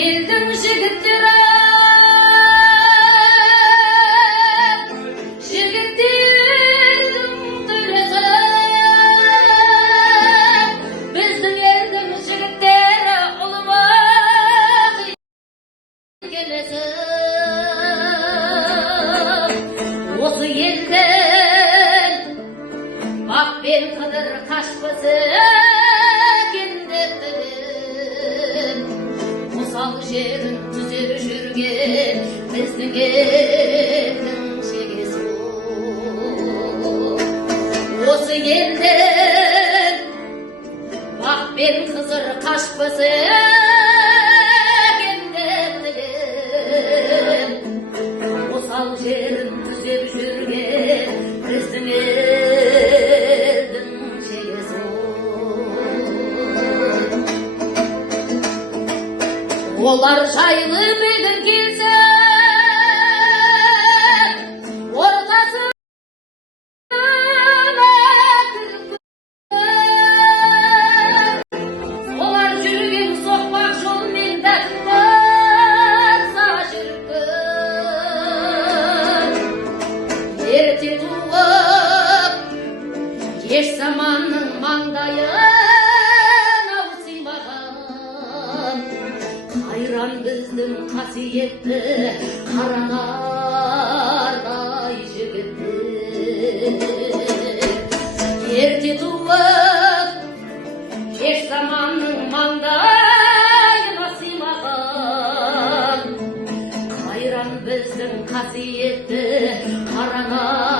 elдің жігіттері, жігіттердің төресі, біздің елдің жігіттері ұлымақ келесі. Осы елден бақ пен қыдыр қашпысы осал жерін түзеп жүрген біздің елдің шегесі. Осы елден бақ пен қызыр қашпысы осал жерін түзеп жүрген біздің елдің шегесі. Олар жайлы білгің келсе, ортасына олар жүрген соқпақ жолмен дәтті ерте туып, еш заманның маңдайын аусимаған қайран біздің қасиетті қаранардай жігіттер. Ерте туып, еш заманның маңдайын аусимаған қайран біздің қасиетті қаранардай